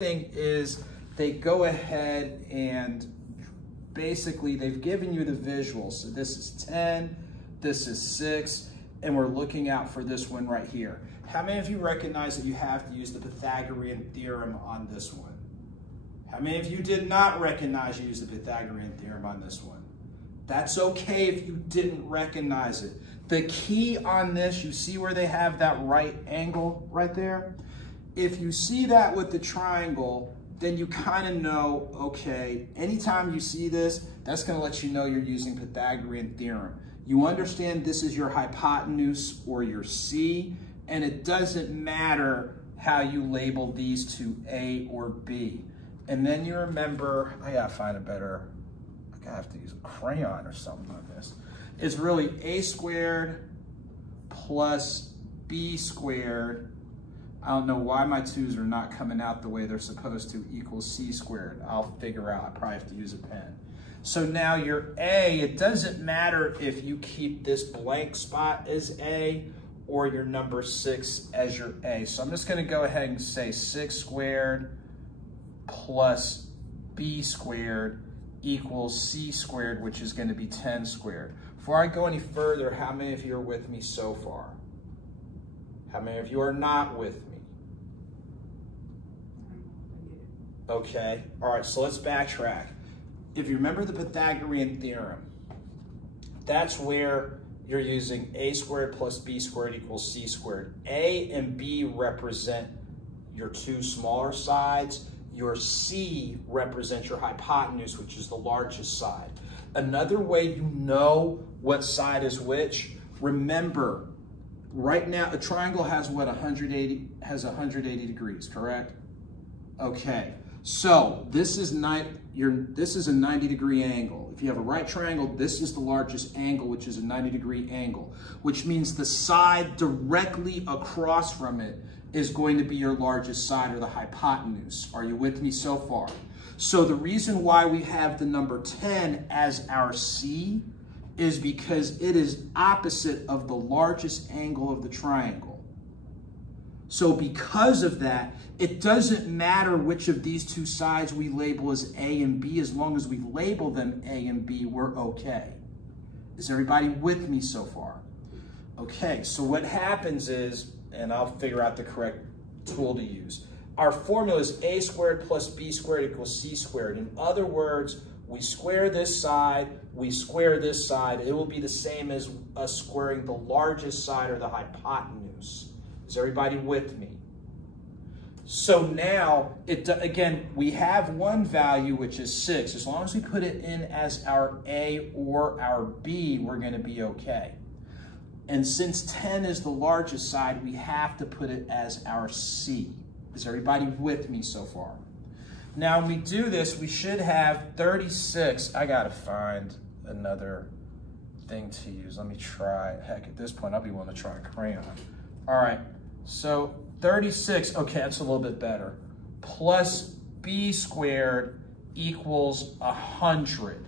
thing is they go ahead and basically they've given you the visual. So this is 10, this is 6, and we're looking out for this one right here. How many of you recognize that you have to use the Pythagorean theorem on this one? How many of you did not recognize you use the Pythagorean theorem on this one? That's okay if you didn't recognize it. The key on this, you see where they have that right angle right there? If you see that with the triangle, then you kind of know, okay, anytime you see this, that's going to let you know you're using Pythagorean theorem. You understand this is your hypotenuse or your C, and it doesn't matter how you label these two, A or B. And then you remember, I gotta find a better, I gotta have to use a crayon or something on this. It's really A squared plus B squared. I don't know why my 2's are not coming out the way they're supposed to, equals C squared. I'll figure out, I probably have to use a pen. So now your A, it doesn't matter if you keep this blank spot as A or your number 6 as your A. So I'm just gonna go ahead and say 6 squared plus B squared equals C squared, which is gonna be 10 squared. Before I go any further, how many of you are with me so far? How many of you are not with me? Okay, all right, so let's backtrack. If you remember the Pythagorean theorem, that's where you're using A squared plus B squared equals C squared. A and B represent your two smaller sides. Your C represents your hypotenuse, which is the largest side. Another way you know what side is which, remember, right now a triangle has what, 180 degrees, correct? Okay, so this is a 90-degree angle. If you have a right triangle, this is the largest angle, which is a 90-degree angle, which means the side directly across from it is going to be your largest side, or the hypotenuse. Are you with me so far? So the reason why we have the number 10 as our C is because it is opposite of the largest angle of the triangle. So because of that, it doesn't matter which of these two sides we label as A and B. As long as we label them A and B, we're okay. Is everybody with me so far? Okay, so what happens is, and I'll figure out the correct tool to use. Our formula is A squared plus B squared equals C squared. In other words, we square this side, we square this side. It will be the same as us squaring the largest side, or the hypotenuse. Is everybody with me? So now, again, we have one value, which is 6. As long as we put it in as our A or our B, we're going to be okay. And since 10 is the largest side, we have to put it as our C. Is everybody with me so far? Now, when we do this, we should have 36. I got to find another thing to use. Let me try. Heck, at this point, I'll be willing to try a crayon. All right, so 36, okay, that's a little bit better. Plus B squared equals 100.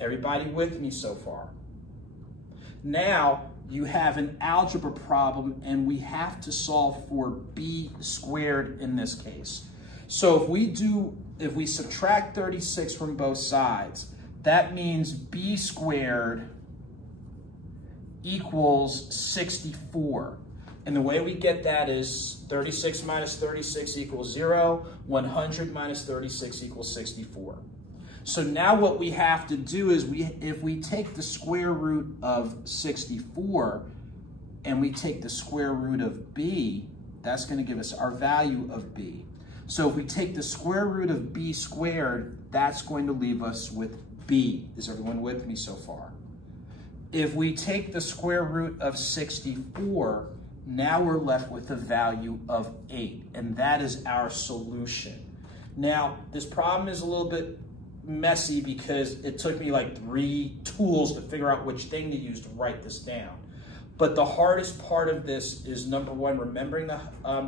Everybody with me so far? Now, you have an algebra problem, and we have to solve for B squared in this case. So if we subtract 36 from both sides, that means B squared equals 64. And the way we get that is 36 minus 36 equals 0, 100 minus 36 equals 64. So now what we have to do is, if we take the square root of 64 and we take the square root of B, that's going to give us our value of B. So if we take the square root of B squared, that's going to leave us with B. Is everyone with me so far? If we take the square root of 64, now we're left with a value of 8, and that is our solution. Now, this problem is a little bit messy because it took me like 3 tools to figure out which thing to use to write this down. But the hardest part of this is, number 1, remembering the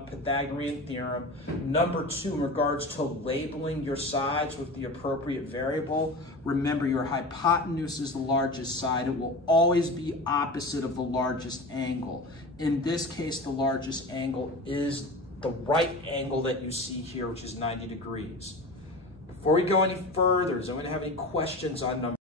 Pythagorean theorem. Number 2, in regards to labeling your sides with the appropriate variable, remember your hypotenuse is the largest side. It will always be opposite of the largest angle. In this case, the largest angle is the right angle that you see here, which is 90 degrees. Before we go any further, does anyone have any questions on number